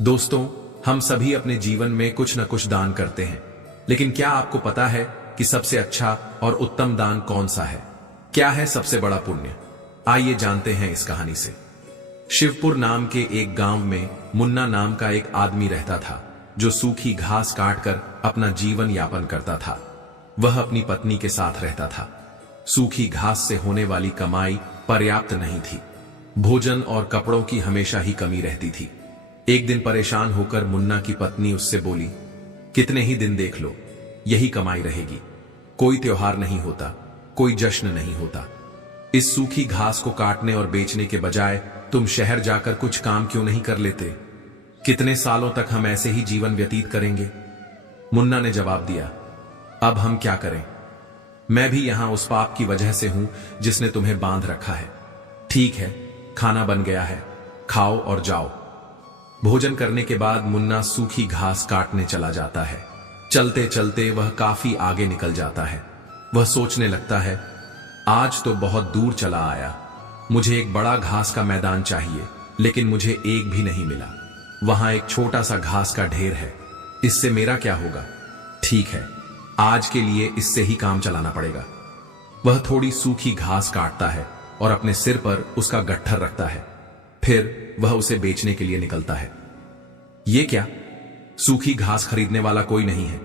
दोस्तों, हम सभी अपने जीवन में कुछ न कुछ दान करते हैं, लेकिन क्या आपको पता है कि सबसे अच्छा और उत्तम दान कौन सा है? क्या है सबसे बड़ा पुण्य? आइए जानते हैं इस कहानी से। शिवपुर नाम के एक गांव में मुन्ना नाम का एक आदमी रहता था, जो सूखी घास काटकर अपना जीवन यापन करता था। वह अपनी पत्नी के साथ रहता था। सूखी घास से होने वाली कमाई पर्याप्त नहीं थी। भोजन और कपड़ों की हमेशा ही कमी रहती थी। एक दिन परेशान होकर मुन्ना की पत्नी उससे बोली, कितने ही दिन देख लो, यही कमाई रहेगी। कोई त्योहार नहीं होता, कोई जश्न नहीं होता। इस सूखी घास को काटने और बेचने के बजाय तुम शहर जाकर कुछ काम क्यों नहीं कर लेते? कितने सालों तक हम ऐसे ही जीवन व्यतीत करेंगे? मुन्ना ने जवाब दिया, अब हम क्या करें? मैं भी यहां उस पाप की वजह से हूं जिसने तुम्हें बांध रखा है। ठीक है, खाना बन गया है, खाओ और जाओ। भोजन करने के बाद मुन्ना सूखी घास काटने चला जाता है। चलते चलते वह काफी आगे निकल जाता है। वह सोचने लगता है, आज तो बहुत दूर चला आया। मुझे एक बड़ा घास का मैदान चाहिए, लेकिन मुझे एक भी नहीं मिला। वहां एक छोटा सा घास का ढेर है, इससे मेरा क्या होगा? ठीक है, आज के लिए इससे ही काम चलाना पड़ेगा। वह थोड़ी सूखी घास काटता है और अपने सिर पर उसका गट्ठर रखता है। फिर वह उसे बेचने के लिए निकलता है। ये क्या? सूखी घास खरीदने वाला कोई नहीं है।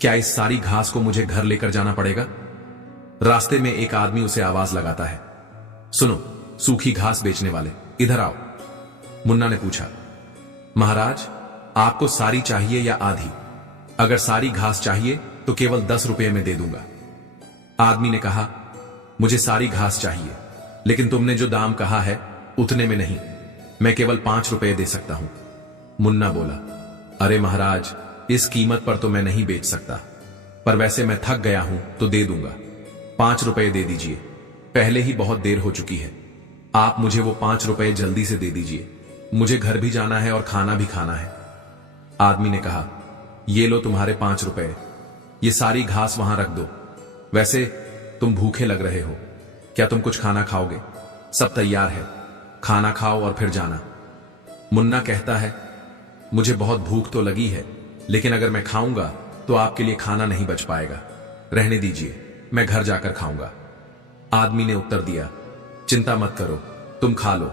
क्या इस सारी घास को मुझे घर लेकर जाना पड़ेगा? रास्ते में एक आदमी उसे आवाज लगाता है, सुनो सूखी घास बेचने वाले, इधर आओ। मुन्ना ने पूछा, महाराज, आपको सारी चाहिए या आधी? अगर सारी घास चाहिए तो केवल 10 रुपये में दे दूंगा। आदमी ने कहा, मुझे सारी घास चाहिए, लेकिन तुमने जो दाम कहा है उतने में नहीं, मैं केवल 5 रुपये दे सकता हूं। मुन्ना बोला, अरे महाराज, इस कीमत पर तो मैं नहीं बेच सकता, पर वैसे मैं थक गया हूं तो दे दूंगा। 5 रुपये दे दीजिए, पहले ही बहुत देर हो चुकी है। आप मुझे वो 5 रुपये जल्दी से दे दीजिए, मुझे घर भी जाना है और खाना भी खाना है। आदमी ने कहा, ये लो तुम्हारे 5 रुपये, ये सारी घास वहां रख दो। वैसे तुम भूखे लग रहे हो, क्या तुम कुछ खाना खाओगे? सब तैयार है, खाना खाओ और फिर जाना। मुन्ना कहता है, मुझे बहुत भूख तो लगी है, लेकिन अगर मैं खाऊंगा तो आपके लिए खाना नहीं बच पाएगा। रहने दीजिए, मैं घर जाकर खाऊंगा। आदमी ने उत्तर दिया, चिंता मत करो, तुम खा लो,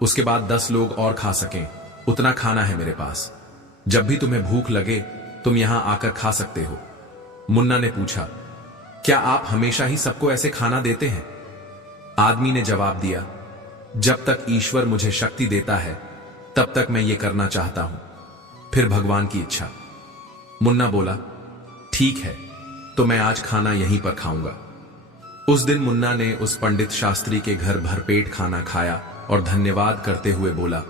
उसके बाद 10 लोग और खा सकें, उतना खाना है मेरे पास। जब भी तुम्हें भूख लगे तुम यहां आकर खा सकते हो। मुन्ना ने पूछा, क्या आप हमेशा ही सबको ऐसे खाना देते हैं? आदमी ने जवाब दिया, जब तक ईश्वर मुझे शक्ति देता है तब तक मैं ये करना चाहता हूं, फिर भगवान की इच्छा। मुन्ना बोला, ठीक है, तो मैं आज खाना यहीं पर खाऊंगा। उस दिन मुन्ना ने उस पंडित शास्त्री के घर भरपेट खाना खाया और धन्यवाद करते हुए बोला,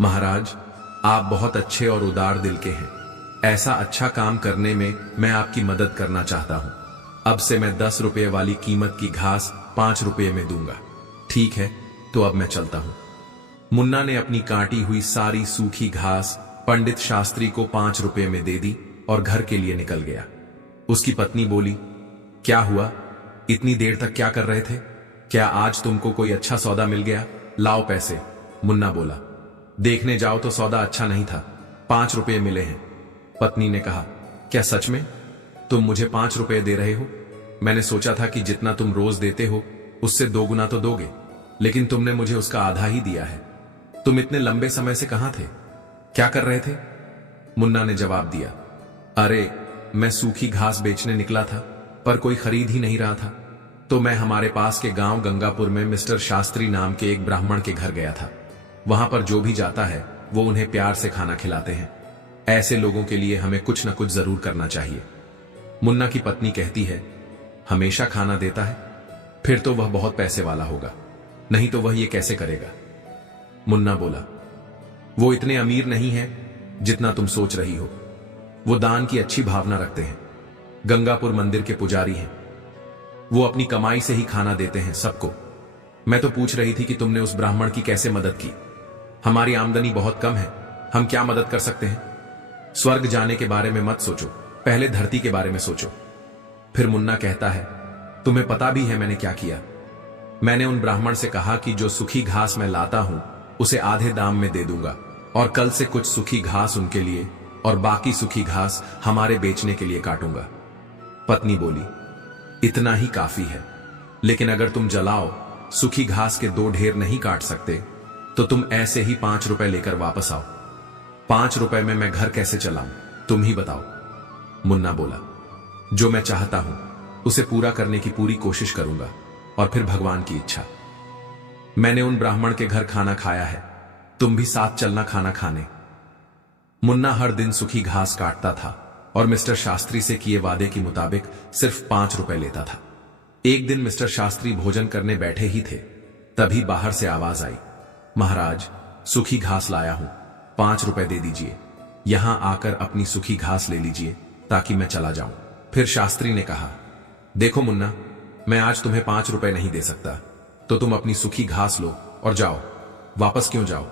महाराज, आप बहुत अच्छे और उदार दिल के हैं। ऐसा अच्छा काम करने में मैं आपकी मदद करना चाहता हूं। अब से मैं 10 रुपये वाली कीमत की घास 5 रुपये में दूंगा। ठीक है, तो अब मैं चलता हूं। मुन्ना ने अपनी काटी हुई सारी सूखी घास पंडित शास्त्री को 5 रुपये में दे दी और घर के लिए निकल गया। उसकी पत्नी बोली, क्या हुआ? इतनी देर तक क्या कर रहे थे? क्या आज तुमको कोई अच्छा सौदा मिल गया? लाओ पैसे। मुन्ना बोला, देखने जाओ तो सौदा अच्छा नहीं था, 5 रुपये मिले हैं। पत्नी ने कहा, क्या सच में? तुम मुझे 5 रुपये दे रहे हो? मैंने सोचा था कि जितना तुम रोज देते हो उससे 2 गुना तो दोगे, लेकिन तुमने मुझे उसका आधा ही दिया है। तुम इतने लंबे समय से कहां थे? क्या कर रहे थे? मुन्ना ने जवाब दिया, अरे मैं सूखी घास बेचने निकला था, पर कोई खरीद ही नहीं रहा था, तो मैं हमारे पास के गांव गंगापुर में मिस्टर शास्त्री नाम के एक ब्राह्मण के घर गया था। वहां पर जो भी जाता है वो उन्हें प्यार से खाना खिलाते हैं। ऐसे लोगों के लिए हमें कुछ न कुछ जरूर करना चाहिए। मुन्ना की पत्नी कहती है, हमेशा खाना देता है? फिर तो वह बहुत पैसे वाला होगा, नहीं तो वह ये कैसे करेगा? मुन्ना बोला, वो इतने अमीर नहीं है जितना तुम सोच रही हो। वो दान की अच्छी भावना रखते हैं, गंगापुर मंदिर के पुजारी हैं। वो अपनी कमाई से ही खाना देते हैं सबको। मैं तो पूछ रही थी कि तुमने उस ब्राह्मण की कैसे मदद की? हमारी आमदनी बहुत कम है, हम क्या मदद कर सकते हैं? स्वर्ग जाने के बारे में मत सोचो, पहले धरती के बारे में सोचो। फिर मुन्ना कहता है, तुम्हें पता भी है मैंने क्या किया? मैंने उन ब्राह्मण से कहा कि जो सूखी घास मैं लाता हूं उसे आधे दाम में दे दूंगा, और कल से कुछ सूखी घास उनके लिए और बाकी सूखी घास हमारे बेचने के लिए काटूंगा। पत्नी बोली, इतना ही काफी है, लेकिन अगर तुम जलाओ सूखी घास के 2 ढेर नहीं काट सकते तो तुम ऐसे ही 5 रुपए लेकर वापस आओ। 5 रुपए में मैं घर कैसे चलाऊं, तुम ही बताओ। मुन्ना बोला, जो मैं चाहता हूं उसे पूरा करने की पूरी कोशिश करूंगा, और फिर भगवान की इच्छा। मैंने उन ब्राह्मण के घर खाना खाया है, तुम भी साथ चलना खाना खाने। मुन्ना हर दिन सूखी घास काटता था और मिस्टर शास्त्री से किए वादे के मुताबिक सिर्फ 5 रुपए लेता था। एक दिन मिस्टर शास्त्री भोजन करने बैठे ही थे, तभी बाहर से आवाज आई, महाराज, सूखी घास लाया हूं, 5 रुपए दे दीजिए। यहां आकर अपनी सूखी घास ले लीजिए ताकि मैं चला जाऊं। फिर शास्त्री ने कहा, देखो मुन्ना, मैं आज तुम्हें 5 रुपए नहीं दे सकता, तो तुम अपनी सूखी घास लो और जाओ। वापस क्यों जाओ?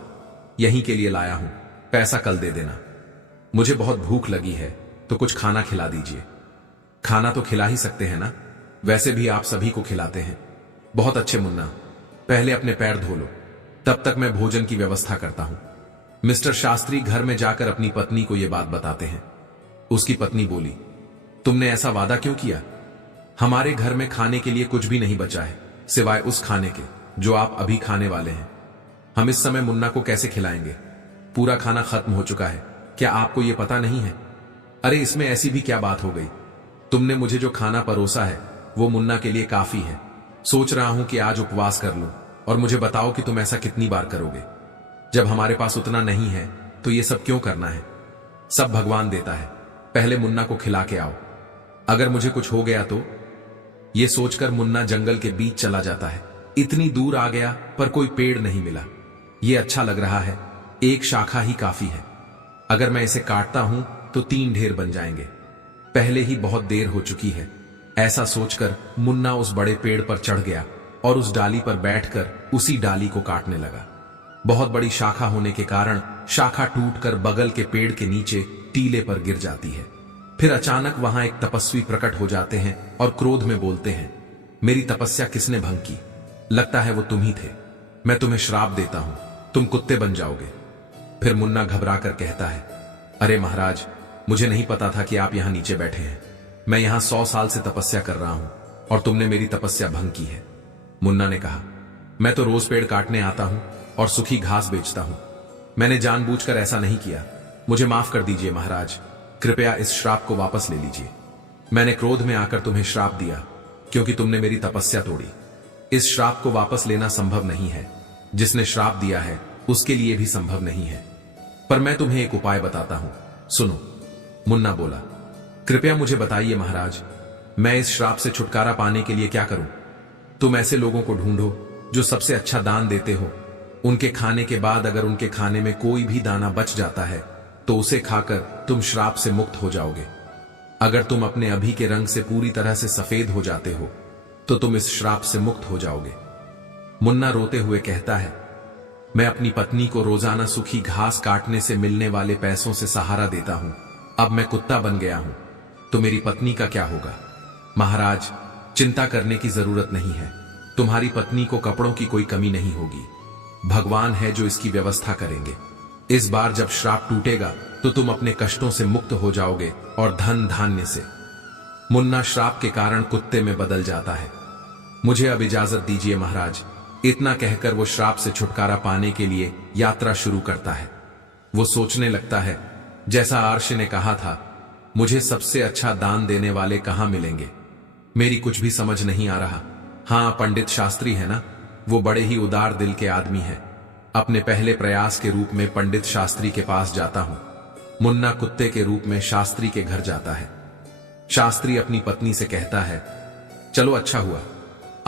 यहीं के लिए लाया हूं, पैसा कल दे देना। मुझे बहुत भूख लगी है तो कुछ खाना खिला दीजिए। खाना तो खिला ही सकते हैं ना, वैसे भी आप सभी को खिलाते हैं। बहुत अच्छे मुन्ना, पहले अपने पैर धो लो, तब तक मैं भोजन की व्यवस्था करता हूं। मिस्टर शास्त्री घर में जाकर अपनी पत्नी को यह बात बताते हैं। उसकी पत्नी बोली, तुमने ऐसा वादा क्यों किया? हमारे घर में खाने के लिए कुछ भी नहीं बचा है सिवाय उस खाने के जो आप अभी खाने वाले हैं। हम इस समय मुन्ना को कैसे खिलाएंगे? पूरा खाना खत्म हो चुका है, क्या आपको यह पता नहीं है? अरे इसमें ऐसी भी क्या बात हो गई? तुमने मुझे जो खाना परोसा है वो मुन्ना के लिए काफी है। सोच रहा हूं कि आज उपवास कर लूं, और मुझे बताओ कि तुम ऐसा कितनी बार करोगे? जब हमारे पास उतना नहीं है तो ये सब क्यों करना है? सब भगवान देता है, पहले मुन्ना को खिला के आओ, अगर मुझे कुछ हो गया तो। ये सोचकर मुन्ना जंगल के बीच चला जाता है। इतनी दूर आ गया पर कोई पेड़ नहीं मिला। ये अच्छा लग रहा है, एक शाखा ही काफी है। अगर मैं इसे काटता हूं तो 3 ढेर बन जाएंगे। पहले ही बहुत देर हो चुकी है। ऐसा सोचकर मुन्ना उस बड़े पेड़ पर चढ़ गया और उस डाली पर बैठकर उसी डाली को काटने लगा। बहुत बड़ी शाखा होने के कारण शाखा टूटकर बगल के पेड़ के नीचे टीले पर गिर जाती है। फिर अचानक वहां एक तपस्वी प्रकट हो जाते हैं और क्रोध में बोलते हैं, मेरी तपस्या किसने भंग की? लगता है वो तुम ही थे। मैं तुम्हें श्राप देता हूं, तुम कुत्ते बन जाओगे। फिर मुन्ना घबराकर कहता है, अरे महाराज, मुझे नहीं पता था कि आप यहां नीचे बैठे हैं। मैं यहां 100 साल से तपस्या कर रहा हूं और तुमने मेरी तपस्या भंग की है। मुन्ना ने कहा, मैं तो रोज पेड़ काटने आता हूं और सूखी घास बेचता हूं। मैंने जानबूझकर ऐसा नहीं किया। मुझे माफ कर दीजिए महाराज, कृपया इस श्राप को वापस ले लीजिए। मैंने क्रोध में आकर तुम्हें श्राप दिया क्योंकि तुमने मेरी तपस्या तोड़ी। इस श्राप को वापस लेना संभव नहीं है। जिसने श्राप दिया है उसके लिए भी संभव नहीं है। पर मैं तुम्हें एक उपाय बताता हूं, सुनो। मुन्ना बोला, कृपया मुझे बताइए महाराज, मैं इस श्राप से छुटकारा पाने के लिए क्या करूं? तुम ऐसे लोगों को ढूंढो जो सबसे अच्छा दान देते हो। उनके खाने के बाद अगर उनके खाने में कोई भी दाना बच जाता है तो उसे खाकर तुम श्राप से मुक्त हो जाओगे। अगर तुम अपने अभी के रंग से पूरी तरह से सफेद हो जाते हो तो तुम इस श्राप से मुक्त हो जाओगे। मुन्ना रोते हुए कहता है, मैं अपनी पत्नी को रोजाना सूखी घास काटने से मिलने वाले पैसों से सहारा देता हूं। अब मैं कुत्ता बन गया हूं तो मेरी पत्नी का क्या होगा? महाराज, चिंता करने की जरूरत नहीं है। तुम्हारी पत्नी को कपड़ों की कोई कमी नहीं होगी। भगवान है जो इसकी व्यवस्था करेंगे। इस बार जब श्राप टूटेगा तो तुम अपने कष्टों से मुक्त हो जाओगे और धन धान्य से। मुन्ना श्राप के कारण कुत्ते में बदल जाता है। मुझे अब इजाजत दीजिए महाराज। इतना कहकर वो श्राप से छुटकारा पाने के लिए यात्रा शुरू करता है। वो सोचने लगता है, जैसा आर्ष ने कहा था, मुझे सबसे अच्छा दान देने वाले कहां मिलेंगे? मेरी कुछ भी समझ नहीं आ रहा। हां, पंडित शास्त्री है ना, वो बड़े ही उदार दिल के आदमी है। अपने पहले प्रयास के रूप में पंडित शास्त्री के पास जाता हूं। मुन्ना कुत्ते के रूप में शास्त्री के घर जाता है। शास्त्री अपनी पत्नी से कहता है, चलो अच्छा हुआ,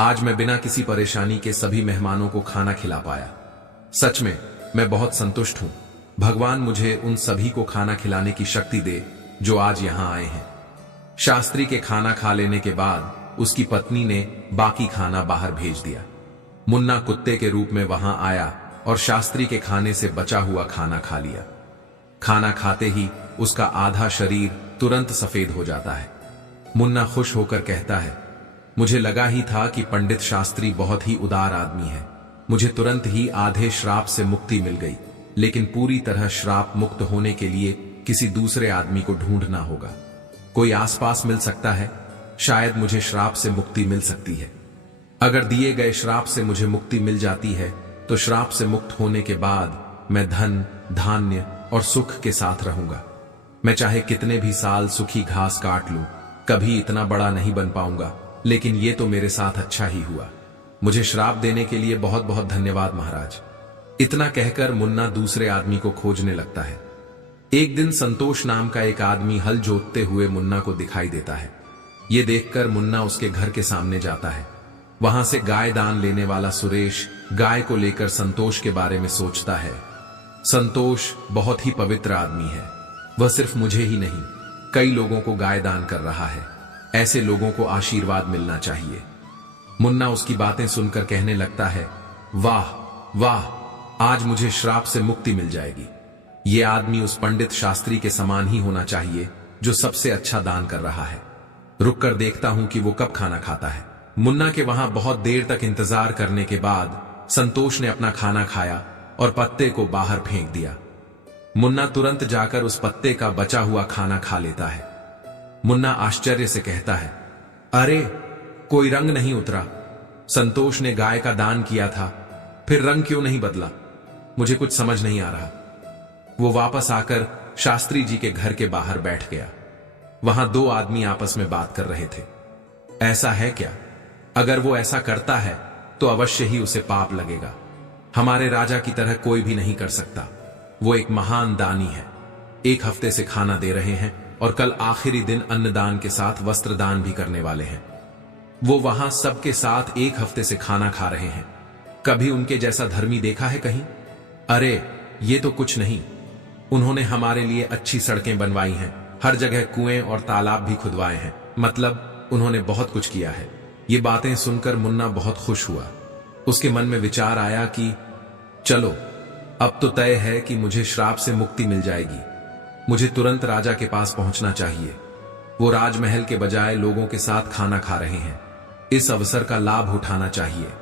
आज मैं बिना किसी परेशानी के सभी मेहमानों को खाना खिला पाया। सच में मैं बहुत संतुष्ट हूं। भगवान मुझे उन सभी को खाना खिलाने की शक्ति दे जो आज यहां आए हैं। शास्त्री के खाना खा लेने के बाद उसकी पत्नी ने बाकी खाना बाहर भेज दिया। मुन्ना कुत्ते के रूप में वहां आया और शास्त्री के खाने से बचा हुआ खाना खा लिया। खाना खाते ही उसका आधा शरीर तुरंत सफेद हो जाता है। मुन्ना खुश होकर कहता है, मुझे लगा ही था कि पंडित शास्त्री बहुत ही उदार आदमी है। मुझे तुरंत ही आधे श्राप से मुक्ति मिल गई। लेकिन पूरी तरह श्राप मुक्त होने के लिए किसी दूसरे आदमी को ढूंढना होगा। कोई आसपास मिल सकता है, शायद मुझे श्राप से मुक्ति मिल सकती है। अगर दिए गए श्राप से मुझे मुक्ति मिल जाती है तो श्राप से मुक्त होने के बाद मैं धन, धान्य और सुख के साथ रहूंगा। मैं चाहे कितने भी साल सूखी घास काट लूं, कभी इतना बड़ा नहीं बन पाऊंगा, लेकिन ये तो मेरे साथ अच्छा ही हुआ। मुझे श्राप देने के लिए बहुत बहुत धन्यवाद महाराज। इतना कहकर मुन्ना दूसरे आदमी को खोजने लगता है। एक दिन संतोष नाम का एक आदमी हल जोतते हुए मुन्ना को दिखाई देता है। ये देखकर मुन्ना उसके घर के सामने जाता है। वहां से गाय दान लेने वाला सुरेश गाय को लेकर संतोष के बारे में सोचता है। संतोष बहुत ही पवित्र आदमी है। वह सिर्फ मुझे ही नहीं, कई लोगों को गाय दान कर रहा है। ऐसे लोगों को आशीर्वाद मिलना चाहिए। मुन्ना उसकी बातें सुनकर कहने लगता है, वाह वाह, आज मुझे श्राप से मुक्ति मिल जाएगी। ये आदमी उस पंडित शास्त्री के समान ही होना चाहिए जो सबसे अच्छा दान कर रहा है। रुककर देखता हूं कि वो कब खाना खाता है। मुन्ना के वहां बहुत देर तक इंतजार करने के बाद संतोष ने अपना खाना खाया और पत्ते को बाहर फेंक दिया। मुन्ना तुरंत जाकर उस पत्ते का बचा हुआ खाना खा लेता है। मुन्ना आश्चर्य से कहता है, अरे कोई रंग नहीं उतरा। संतोष ने गाय का दान किया था, फिर रंग क्यों नहीं बदला? मुझे कुछ समझ नहीं आ रहा। वो वापस आकर शास्त्री जी के घर के बाहर बैठ गया। वहां दो आदमी आपस में बात कर रहे थे। ऐसा है क्या? अगर वो ऐसा करता है तो अवश्य ही उसे पाप लगेगा। हमारे राजा की तरह कोई भी नहीं कर सकता। वो एक महान दानी है। एक हफ्ते से खाना दे रहे हैं और कल आखिरी दिन अन्नदान के साथ वस्त्र दान भी करने वाले हैं। वो वहां सबके साथ एक हफ्ते से खाना खा रहे हैं। कभी उनके जैसा धर्मी देखा है कहीं? अरे ये तो कुछ नहीं। उन्होंने हमारे लिए अच्छी सड़कें बनवाई हैं, हर जगह कुएं और तालाब भी खुदवाए हैं। मतलब उन्होंने बहुत कुछ किया है। ये बातें सुनकर मुन्ना बहुत खुश हुआ। उसके मन में विचार आया कि चलो, अब तो तय है कि मुझे श्राप से मुक्ति मिल जाएगी। मुझे तुरंत राजा के पास पहुंचना चाहिए। वो राजमहल के बजाय लोगों के साथ खाना खा रहे हैं। इस अवसर का लाभ उठाना चाहिए।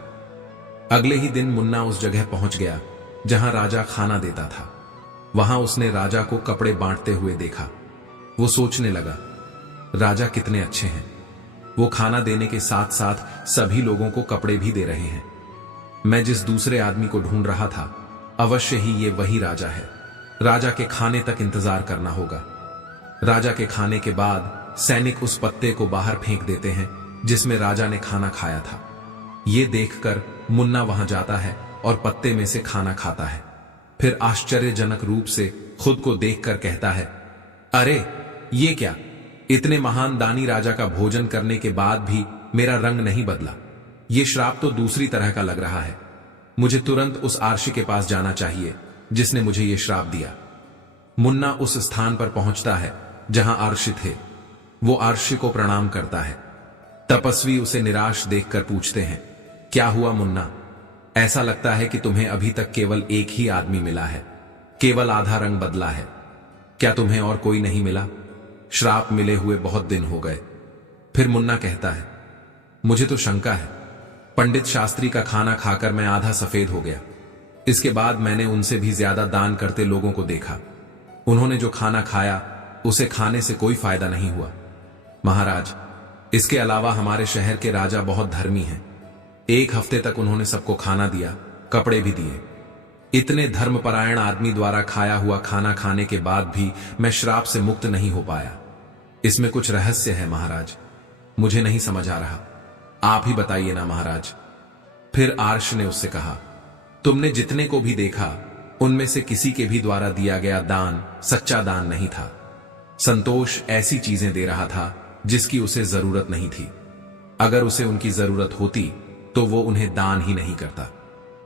अगले ही दिन मुन्ना उस जगह पहुंच गया जहां राजा खाना देता था। वहां उसने राजा को कपड़े बांटते हुए देखा। वो सोचने लगा, राजा कितने अच्छे हैं। वो खाना देने के साथ साथ सभी लोगों को कपड़े भी दे रहे हैं। मैं जिस दूसरे आदमी को ढूंढ रहा था, अवश्य ही ये वही राजा है। राजा के खाने तक इंतजार करना होगा। राजा के खाने के बाद सैनिक उस पत्ते को बाहर फेंक देते हैं जिसमें राजा ने खाना खाया था। ये देखकर मुन्ना वहां जाता है और पत्ते में से खाना खाता है। फिर आश्चर्यजनक रूप से खुद को देखकर कहता है, अरे ये क्या? इतने महान दानी राजा का भोजन करने के बाद भी मेरा रंग नहीं बदला। ये श्राप तो दूसरी तरह का लग रहा है। मुझे तुरंत उस आर्षि के पास जाना चाहिए जिसने मुझे ये श्राप दिया। मुन्ना उस स्थान पर पहुंचता है जहां आर्षि थे। वो आर्षि को प्रणाम करता है। तपस्वी उसे निराश देखकर पूछते हैं, क्या हुआ मुन्ना? ऐसा लगता है कि तुम्हें अभी तक केवल एक ही आदमी मिला है, केवल आधा रंग बदला है। क्या तुम्हें और कोई नहीं मिला? श्राप मिले हुए बहुत दिन हो गए। फिर मुन्ना कहता है, मुझे तो शंका है। पंडित शास्त्री का खाना खाकर मैं आधा सफेद हो गया। इसके बाद मैंने उनसे भी ज्यादा दान करते लोगों को देखा। उन्होंने जो खाना खाया उसे खाने से कोई फायदा नहीं हुआ। महाराज, इसके अलावा हमारे शहर के राजा बहुत धर्मी हैं। एक हफ्ते तक उन्होंने सबको खाना दिया, कपड़े भी दिए। इतने धर्मपरायण आदमी द्वारा खाया हुआ खाना खाने के बाद भी मैं श्राप से मुक्त नहीं हो पाया। इसमें कुछ रहस्य है महाराज, मुझे नहीं समझ आ रहा। आप ही बताइए ना महाराज। फिर आर्ष ने उससे कहा, तुमने जितने को भी देखा उनमें से किसी के भी द्वारा दिया गया दान सच्चा दान नहीं था। संतोष ऐसी चीजें दे रहा था जिसकी उसे जरूरत नहीं थी। अगर उसे उनकी जरूरत होती तो वो उन्हें दान ही नहीं करता।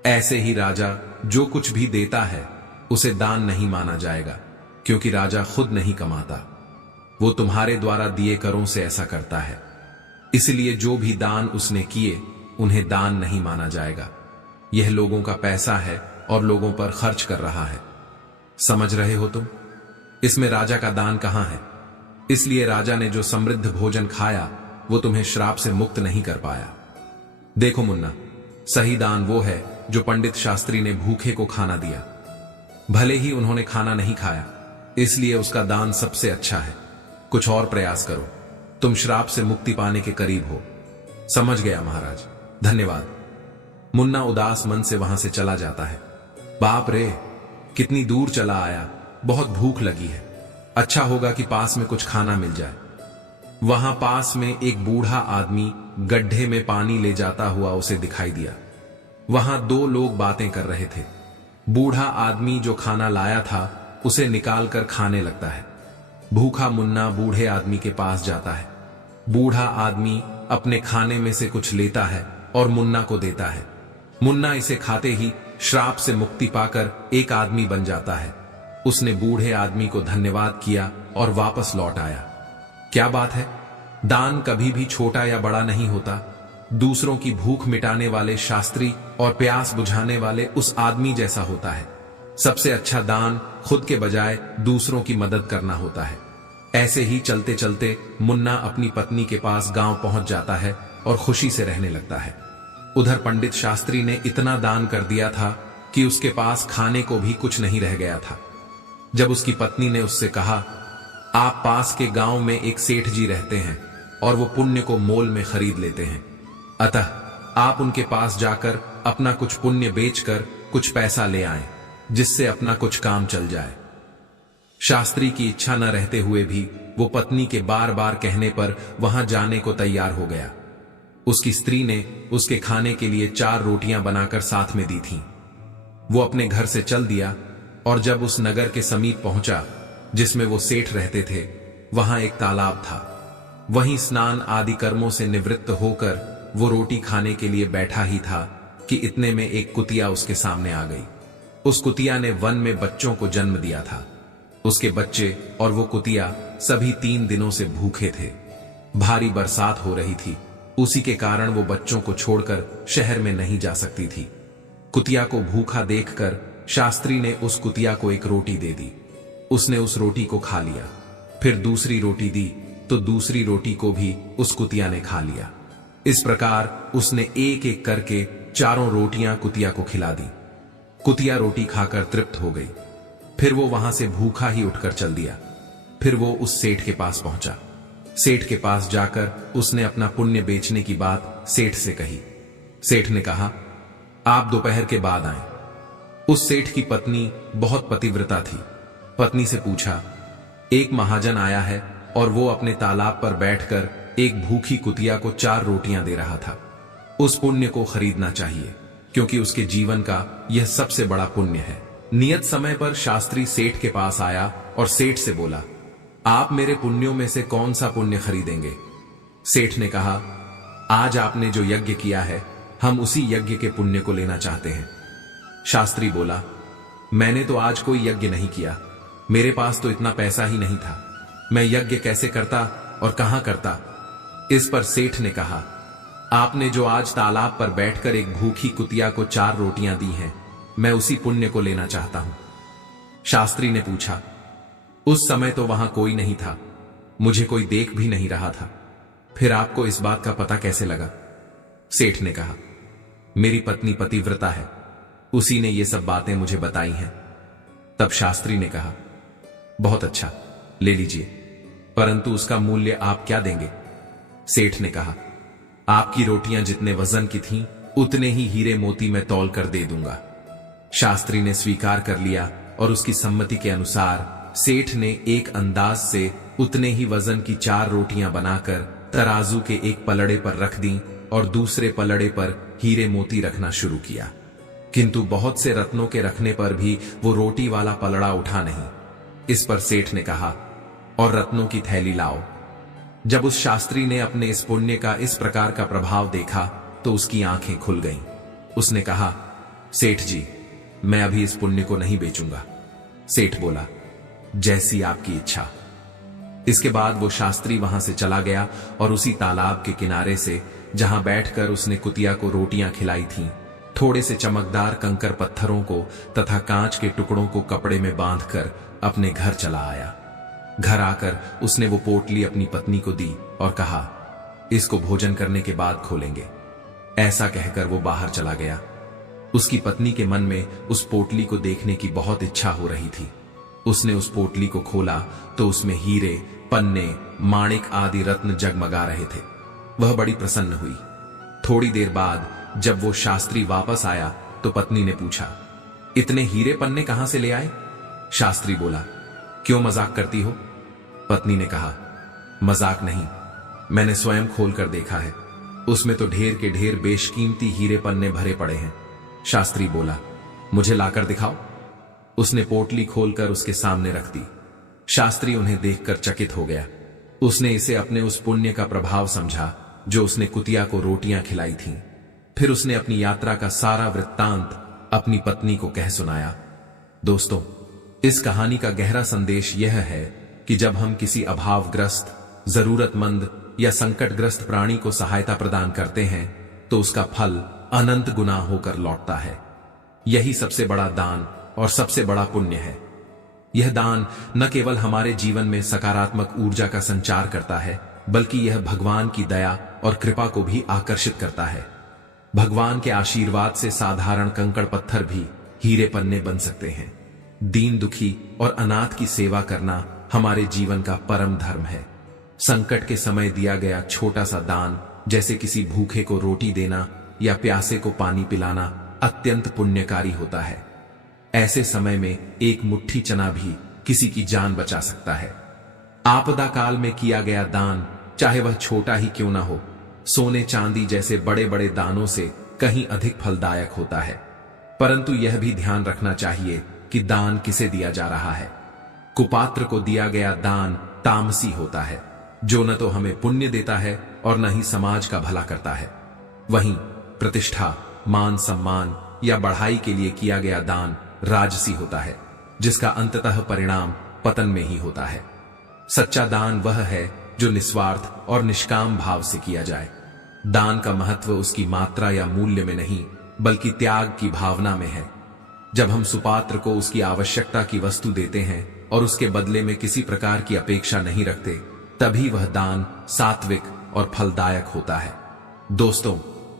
ऐसे ही राजा जो कुछ भी देता है उसे दान नहीं माना जाएगा, क्योंकि राजा खुद नहीं कमाता। वो तुम्हारे द्वारा दिए करों से ऐसा करता है। इसलिए जो भी दान उसने किए उन्हें दान नहीं माना जाएगा। यह लोगों का पैसा है और लोगों पर खर्च कर रहा है। समझ रहे हो तुम? इसमें राजा का दान कहां है? इसलिए राजा ने जो समृद्ध भोजन खाया वो तुम्हें श्राप से मुक्त नहीं कर पाया। देखो मुन्ना, सही दान वो है जो पंडित शास्त्री ने भूखे को खाना दिया। भले ही उन्होंने खाना नहीं खाया, इसलिए उसका दान सबसे अच्छा है। कुछ और प्रयास करो, तुम श्राप से मुक्ति पाने के करीब हो। समझ गया महाराज, धन्यवाद। मुन्ना उदास मन से वहां से चला जाता है। बाप रे, कितनी दूर चला आया, बहुत भूख लगी है। अच्छा होगा कि पास में कुछ खाना मिल जाए। वहां पास में एक बूढ़ा आदमी गड्ढे में पानी ले जाता हुआ उसे दिखाई दिया। वहां दो लोग बातें कर रहे थे। बूढ़ा आदमी जो खाना लाया था उसे निकालकर खाने लगता है। भूखा मुन्ना बूढ़े आदमी के पास जाता है। बूढ़ा आदमी अपने खाने में से कुछ लेता है और मुन्ना को देता है। मुन्ना इसे खाते ही श्राप से मुक्ति पाकर एक आदमी बन जाता है। उसने बूढ़े आदमी को धन्यवाद किया और वापस लौट आया। क्या बात है, दान कभी भी छोटा या बड़ा नहीं होता। दूसरों की भूख मिटाने वाले शास्त्री और प्यास बुझाने वाले उस आदमी जैसा होता है। सबसे अच्छा दान खुद के बजाय दूसरों की मदद करना होता है। ऐसे ही चलते चलते मुन्ना अपनी पत्नी के पास गांव पहुंच जाता है और खुशी से रहने लगता है। उधर पंडित शास्त्री ने इतना दान कर दिया था कि उसके पास खाने को भी कुछ नहीं रह गया था। जब उसकी पत्नी ने उससे कहा, आप पास के गांव में एक सेठ जी रहते हैं और वो पुण्य को मोल में खरीद लेते हैं, अतः आप उनके पास जाकर अपना कुछ पुण्य बेचकर कुछ पैसा ले आएं, जिससे अपना कुछ काम चल जाए। शास्त्री की इच्छा न रहते हुए भी वो पत्नी के बार बार कहने पर वहां जाने को तैयार हो गया। उसकी स्त्री ने उसके खाने के लिए 4 रोटियां बनाकर साथ में दी थीं। वो अपने घर से चल दिया और जब उस नगर के समीप पहुंचा जिसमें वो सेठ रहते थे, वहां एक तालाब था। वहीं स्नान आदि कर्मों से निवृत्त होकर वो रोटी खाने के लिए बैठा ही था कि इतने में एक कुतिया उसके सामने आ गई। उस कुतिया ने वन में बच्चों को जन्म दिया था। उसके बच्चे और वो कुतिया सभी 3 दिनों से भूखे थे। भारी बरसात हो रही थी, उसी के कारण वो बच्चों को छोड़कर शहर में नहीं जा सकती थी। कुतिया को भूखा देखकर शास्त्री ने उस कुतिया को एक रोटी दे दी। उसने उस रोटी को खा लिया। फिर दूसरी रोटी दी तो दूसरी रोटी को भी उस कुतिया ने खा लिया। इस प्रकार उसने एक एक करके 4 रोटियां कुतिया को खिला दी। कुतिया रोटी खाकर तृप्त हो गई। फिर वो वहां से भूखा ही उठकर चल दिया। फिर वो उस सेठ के पास पहुंचा। सेठ के पास जाकर उसने अपना पुण्य बेचने की बात सेठ से कही। सेठ ने कहा, आप दोपहर के बाद आएं। उस सेठ की पत्नी बहुत पतिव्रता थी। पत्नी से पूछा, एक महाजन आया है और वो अपने तालाब पर बैठकर एक भूखी कुतिया को 4 रोटियां दे रहा था। उस पुण्य को खरीदना चाहिए, क्योंकि उसके जीवन का यह सबसे बड़ा पुण्य है। नियत समय पर शास्त्री सेठ के पास आया और सेठ से बोला, आप मेरे पुण्यों में से कौन सा पुण्य खरीदेंगे? सेठ ने कहा, आज आपने जो यज्ञ किया है, हम उसी यज्ञ के पुण्य को लेना चाहते हैं। शास्त्री बोला, मैंने तो आज कोई यज्ञ नहीं किया, मेरे पास तो इतना पैसा ही नहीं था, मैं यज्ञ कैसे करता और कहां करता? इस पर सेठ ने कहा, आपने जो आज तालाब पर बैठकर एक भूखी कुतिया को 4 रोटियां दी हैं, मैं उसी पुण्य को लेना चाहता हूं। शास्त्री ने पूछा, उस समय तो वहां कोई नहीं था, मुझे कोई देख भी नहीं रहा था, फिर आपको इस बात का पता कैसे लगा? सेठ ने कहा, मेरी पत्नी पतिव्रता है, उसी ने ये सब बातें मुझे बताई हैं। तब शास्त्री ने कहा, बहुत अच्छा, ले लीजिए, परंतु उसका मूल्य आप क्या देंगे? सेठ ने कहा, आपकी रोटियां जितने वजन की थीं, उतने ही हीरे मोती मैं तौल कर दे दूंगा। शास्त्री ने स्वीकार कर लिया और उसकी सम्मति के अनुसार सेठ ने एक अंदाज से उतने ही वजन की 4 रोटियां बनाकर तराजू के एक पलड़े पर रख दी और दूसरे पलड़े पर हीरे मोती रखना शुरू किया। किंतु बहुत से रत्नों के रखने पर भी वो रोटी वाला पलड़ा उठा नहीं। इस पर सेठ ने कहा, और रत्नों की थैली लाओ। जब उस शास्त्री ने अपने इस पुण्य का इस प्रकार का प्रभाव देखा तो उसकी आंखें खुल गईं। उसने कहा, सेठ जी, मैं अभी इस पुण्य को नहीं बेचूंगा। सेठ बोला, जैसी आपकी इच्छा। इसके बाद वो शास्त्री वहां से चला गया और उसी तालाब के किनारे से, जहां बैठकर उसने कुतिया को रोटियां खिलाई थीं, थोड़े से चमकदार कंकर पत्थरों को तथा कांच के टुकड़ों को कपड़े में बांधकर अपने घर चला आया। घर आकर उसने वो पोटली अपनी पत्नी को दी और कहा, इसको भोजन करने के बाद खोलेंगे। ऐसा कहकर वो बाहर चला गया। उसकी पत्नी के मन में उस पोटली को देखने की बहुत इच्छा हो रही थी। उसने उस पोटली को खोला तो उसमें हीरे, पन्ने, माणिक आदि रत्न जगमगा रहे थे। वह बड़ी प्रसन्न हुई। थोड़ी देर बाद जब वो शास्त्री वापस आया तो पत्नी ने पूछा, इतने हीरे पन्ने कहां से ले आए? शास्त्री बोला, क्यों मजाक करती हो? पत्नी ने कहा, मजाक नहीं, मैंने स्वयं खोलकर देखा है, उसमें तो ढेर के ढेर बेशकीमती हीरे पन्ने भरे पड़े हैं। शास्त्री बोला, मुझे लाकर दिखाओ। उसने पोटली खोलकर उसके सामने रख दी। शास्त्री उन्हें देखकर चकित हो गया। उसने इसे अपने उस पुण्य का प्रभाव समझा जो उसने कुतिया को रोटियां खिलाई थीं। फिर उसने अपनी यात्रा का सारा वृत्तांत अपनी पत्नी को कह सुनाया। दोस्तों, इस कहानी का गहरा संदेश यह है कि जब हम किसी अभावग्रस्त, जरूरतमंद या संकटग्रस्त प्राणी को सहायता प्रदान करते हैं तो उसका फल अनंत गुना होकर लौटता है। यही सबसे बड़ा दान और सबसे बड़ा पुण्य है। यह दान न केवल हमारे जीवन में सकारात्मक ऊर्जा का संचार करता है, बल्कि यह भगवान की दया और कृपा को भी आकर्षित करता है। भगवान के आशीर्वाद से साधारण कंकड़ पत्थर भी हीरे पन्ने बन सकते हैं। दीन दुखी और अनाथ की सेवा करना हमारे जीवन का परम धर्म है। संकट के समय दिया गया छोटा सा दान, जैसे किसी भूखे को रोटी देना या प्यासे को पानी पिलाना, अत्यंत पुण्यकारी होता है। ऐसे समय में एक मुट्ठी चना भी किसी की जान बचा सकता है। आपदा काल में किया गया दान, चाहे वह छोटा ही क्यों ना हो, सोने चांदी जैसे बड़े बड़े दानों से कहीं अधिक फलदायक होता है। परंतु यह भी ध्यान रखना चाहिए कि दान किसे दिया जा रहा है। कुपात्र को दिया गया दान तामसी होता है, जो न तो हमें पुण्य देता है और न ही समाज का भला करता है। वहीं प्रतिष्ठा, मान सम्मान या बढ़ाई के लिए किया गया दान राजसी होता है, जिसका अंततः परिणाम पतन में ही होता है। सच्चा दान वह है जो निस्वार्थ और निष्काम भाव से किया जाए। दान का महत्व उसकी मात्रा या मूल्य में नहीं, बल्कि त्याग की भावना में है। जब हम सुपात्र को उसकी आवश्यकता की वस्तु देते हैं और उसके बदले में किसी प्रकार की अपेक्षा नहीं रखते, तभी वह दान सात्विक और फलदायक होता है। दोस्तों,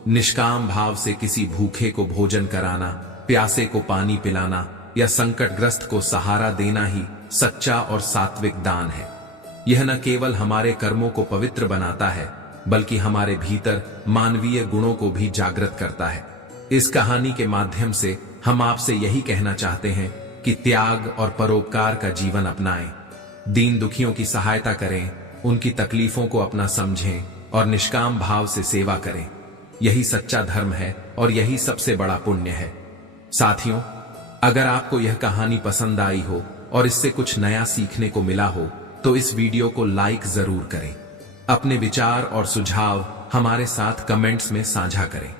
निष्काम भाव से किसी भूखे को भोजन कराना, प्यासे को पानी पिलाना या संकटग्रस्त को सहारा देना ही सच्चा और सात्विक दान है। यह न केवल हमारे कर्मों को पवित्र बनाता है, बल्कि हमारे भीतर मानवीय गुणों को भी जागृत करता है। इस कहानी के माध्यम से हम आपसे यही कहना चाहते हैं कि त्याग और परोपकार का जीवन अपनाएं, दीन दुखियों की सहायता करें, उनकी तकलीफों को अपना समझें और निष्काम भाव से सेवा करें। यही सच्चा धर्म है और यही सबसे बड़ा पुण्य है। साथियों, अगर आपको यह कहानी पसंद आई हो और इससे कुछ नया सीखने को मिला हो तो इस वीडियो को लाइक जरूर करें। अपने विचार और सुझाव हमारे साथ कमेंट्स में साझा करें।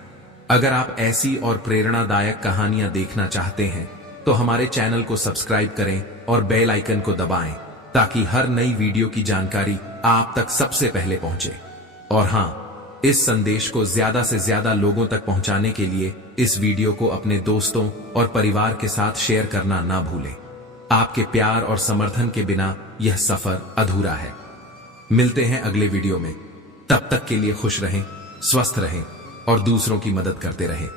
अगर आप ऐसी और प्रेरणादायक कहानियां देखना चाहते हैं तो हमारे चैनल को सब्सक्राइब करें और बेल आइकन को दबाएं, ताकि हर नई वीडियो की जानकारी आप तक सबसे पहले पहुंचे। और हां, इस संदेश को ज्यादा से ज्यादा लोगों तक पहुंचाने के लिए इस वीडियो को अपने दोस्तों और परिवार के साथ शेयर करना ना भूलें। आपके प्यार और समर्थन के बिना यह सफर अधूरा है। मिलते हैं अगले वीडियो में। तब तक के लिए खुश रहें, स्वस्थ रहें और दूसरों की मदद करते रहें।